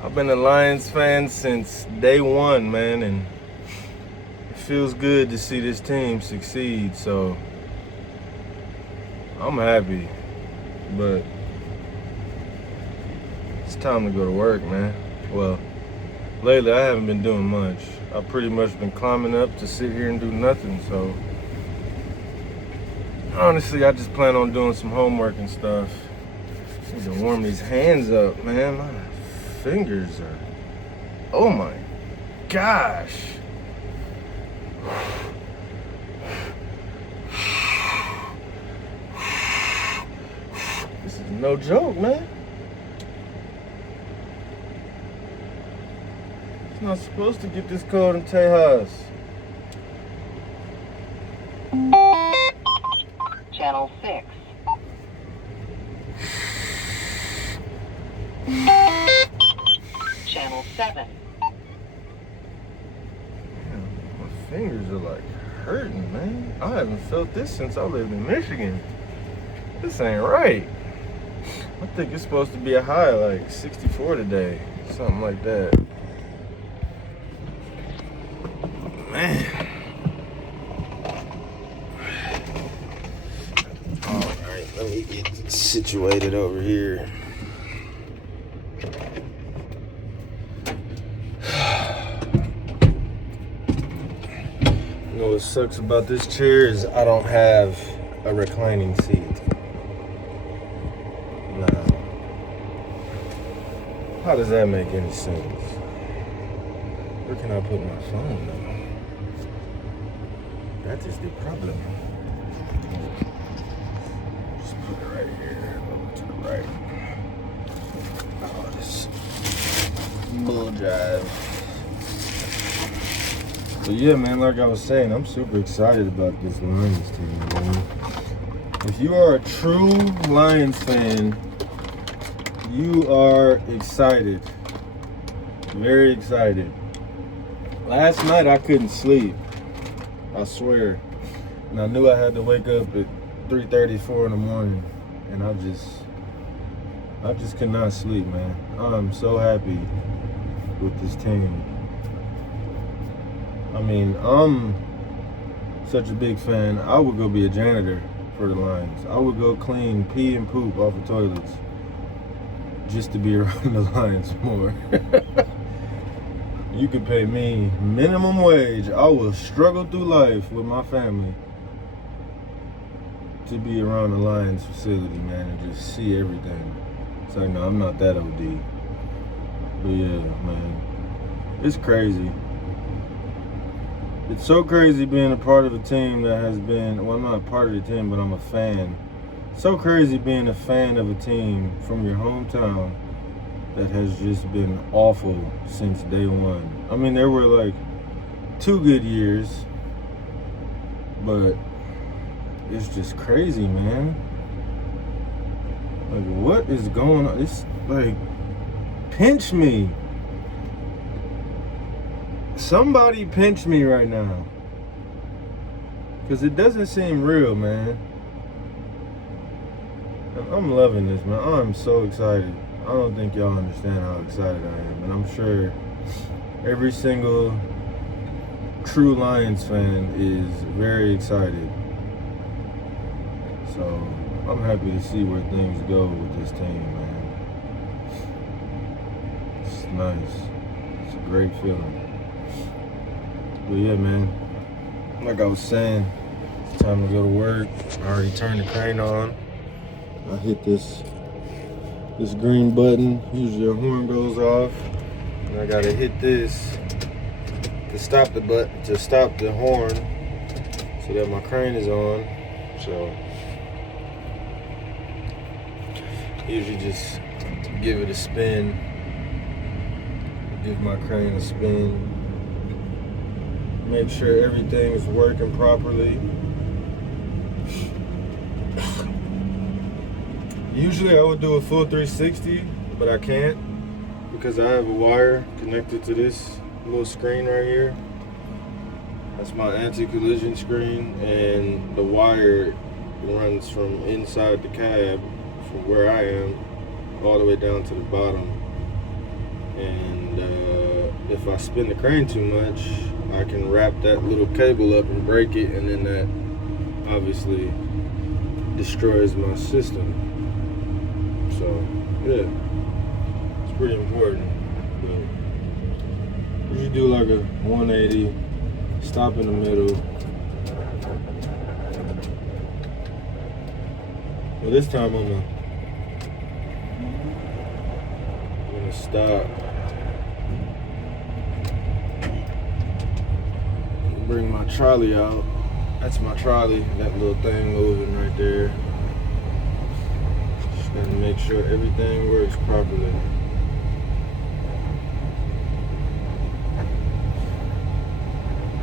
I've been a Lions fan since day one, man, and it feels good to see this team succeed. So I'm happy, but it's time to go to work, man. Well, lately I haven't been doing much. I've pretty much been climbing up to sit here and do nothing. So honestly, I just plan on doing some homework and stuff. I need to warm these hands up, man. My fingers are, oh my gosh. This is no joke, man. It's not supposed to get this cold in Tejas. Channel 6. Channel 7. Man, my fingers are like hurting, man. I haven't felt this since I lived in Michigan. This ain't right. I think it's supposed to be a high like 64 today. Something like that. Man. Alright, let me get situated over here. You know what sucks about this chair is I don't have a reclining seat. Now, how does that make any sense? Where can I put my phone now? That is the problem. Just put it right here, over to the right. Oh, this bull jive. But yeah, man, like I was saying, I'm super excited about this Lions team, man. If you are a true Lions fan, you are excited. Very excited. Last night I couldn't sleep. I swear. And I knew I had to wake up at 3:34 in the morning. And I just could not sleep, man. I'm so happy with this team. I mean, I'm such a big fan. I would go be a janitor for the Lions. I would go clean pee and poop off of toilets just to be around the Lions more. You could pay me minimum wage. I will struggle through life with my family to be around the Lions facility, man, and just see everything. It's like, no, I'm not that OD. But yeah, man, it's crazy. It's so crazy being a part of a team that has been, well, I'm not a part of the team, but I'm a fan. So crazy being a fan of a team from your hometown that has just been awful since day one. I mean, there were like 2 good years, but it's just crazy, man. Like, what is going on? It's like, pinch me. Somebody pinch me right now. Because it doesn't seem real, man. I'm loving this, man. I'm so excited. I don't think y'all understand how excited I am. And I'm sure every single true Lions fan is very excited. So I'm happy to see where things go with this team, man. It's nice. It's a great feeling. But yeah, man, like I was saying, it's time to go to work. I already turned the crane on. I hit this green button. Usually a horn goes off. And I gotta hit this to stop the button, to stop the horn, so that my crane is on. So usually just give it a spin. Give my crane a spin. Make sure everything is working properly. Usually I would do a full 360, but I can't because I have a wire connected to this little screen right here. That's my anti-collision screen, and the wire runs from inside the cab, from where I am, all the way down to the bottom. And if I spin the crane too much, I can wrap that little cable up and break it, and then that obviously destroys my system. So yeah, it's pretty important. But you do like a 180, stop in the middle. Well, this time I'm gonna stop. Bring my trolley out. That's my trolley, that little thing moving right there. Just gotta make sure everything works properly.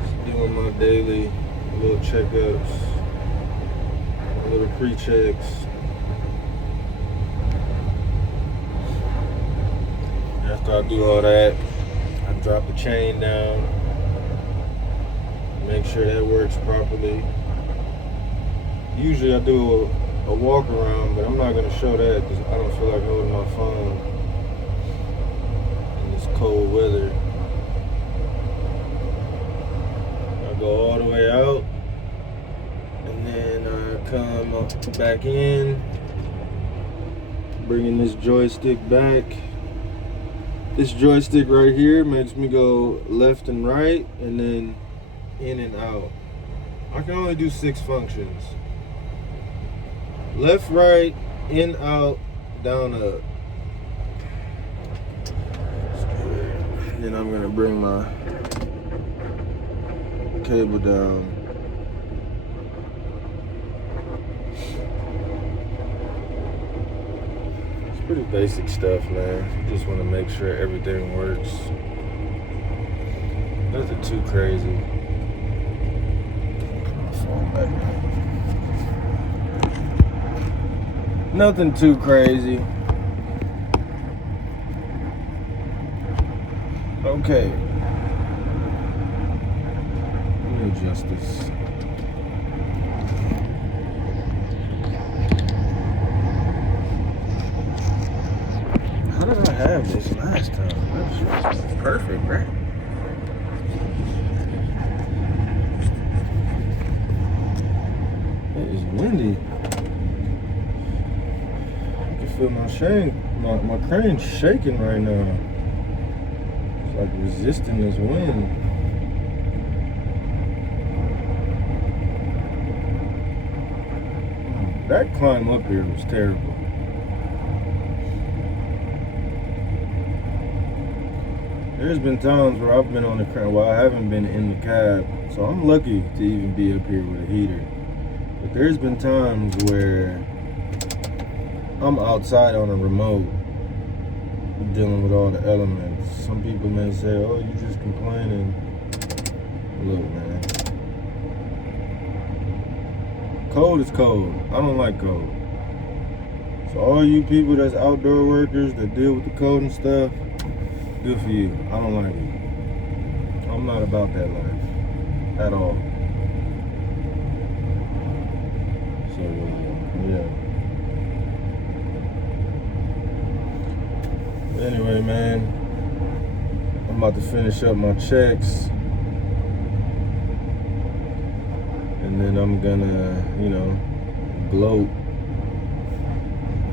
Just doing my daily little checkups, little pre-checks. After I do all that, I drop the chain down. Make sure that works properly. Usually I do a walk around, but I'm not gonna show that because I don't feel like holding my phone in this cold weather. I go all the way out, and then I come back in, bringing this joystick back. This joystick right here makes me go left and right, and then in and out. I can only do 6 functions. Left, right, in, out, down, up. Then I'm gonna bring my cable down. It's pretty basic stuff, man. You just wanna make sure everything works. Nothing too crazy. Nothing too crazy. Okay. Let me adjust this. How did I have this last time? That was perfect, right? It is windy. I can feel my crane shaking right now. It's like resisting this wind. That climb up here was terrible. There's been times where I've been on the crane, well, I haven't been in the cab, so I'm lucky to even be up here with a heater. But there's been times where I'm outside on a remote dealing with all the elements. Some people may say, oh, you just complaining. Look, man. Cold is cold. I don't like cold. So all you people that's outdoor workers that deal with the cold and stuff, good for you. I don't like it. I'm not about that life at all. So, yeah. Anyway, man, I'm about to finish up my checks. And then I'm gonna, gloat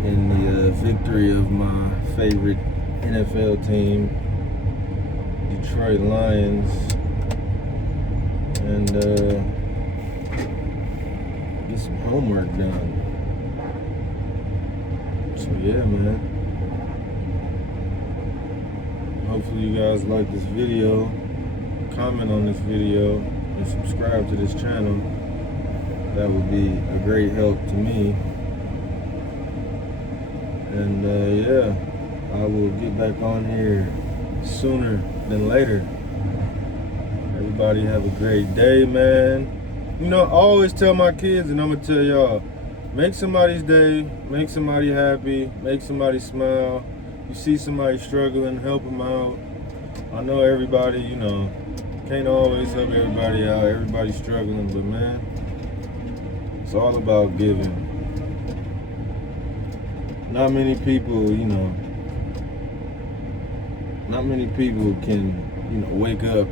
in the victory of my favorite NFL team, Detroit Lions, and get some homework done. So yeah, man. Hopefully you guys like this video. Comment on this video and subscribe to this channel. That would be a great help to me. And yeah, I will get back on here sooner than later. Everybody have a great day, man. I always tell my kids, and I'm gonna tell y'all, make somebody's day, make somebody happy, make somebody smile. You see somebody struggling, help them out. I know everybody, can't always help everybody out. Everybody's struggling, but man, it's all about giving. Not many people, Not many people can, wake up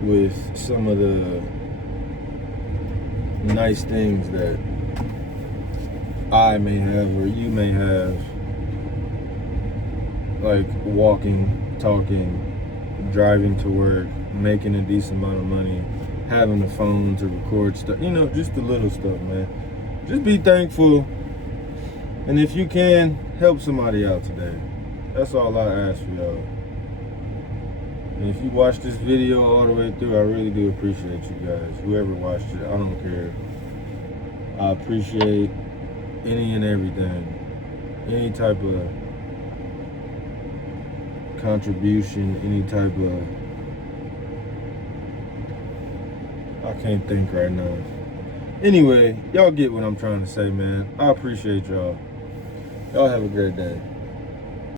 with some of the nice things that I may have or you may have, like walking, talking, driving to work, making a decent amount of money, having a phone to record stuff, just the little stuff, man. Just be thankful, and if you can, help somebody out today. That's all I ask for y'all. And if you watch this video all the way through, I really do appreciate you guys. Whoever watched it, I don't care. I appreciate any and everything. Any type of contribution, any type of... I can't think right now. Anyway, y'all get what I'm trying to say, man. I appreciate y'all. Y'all have a great day.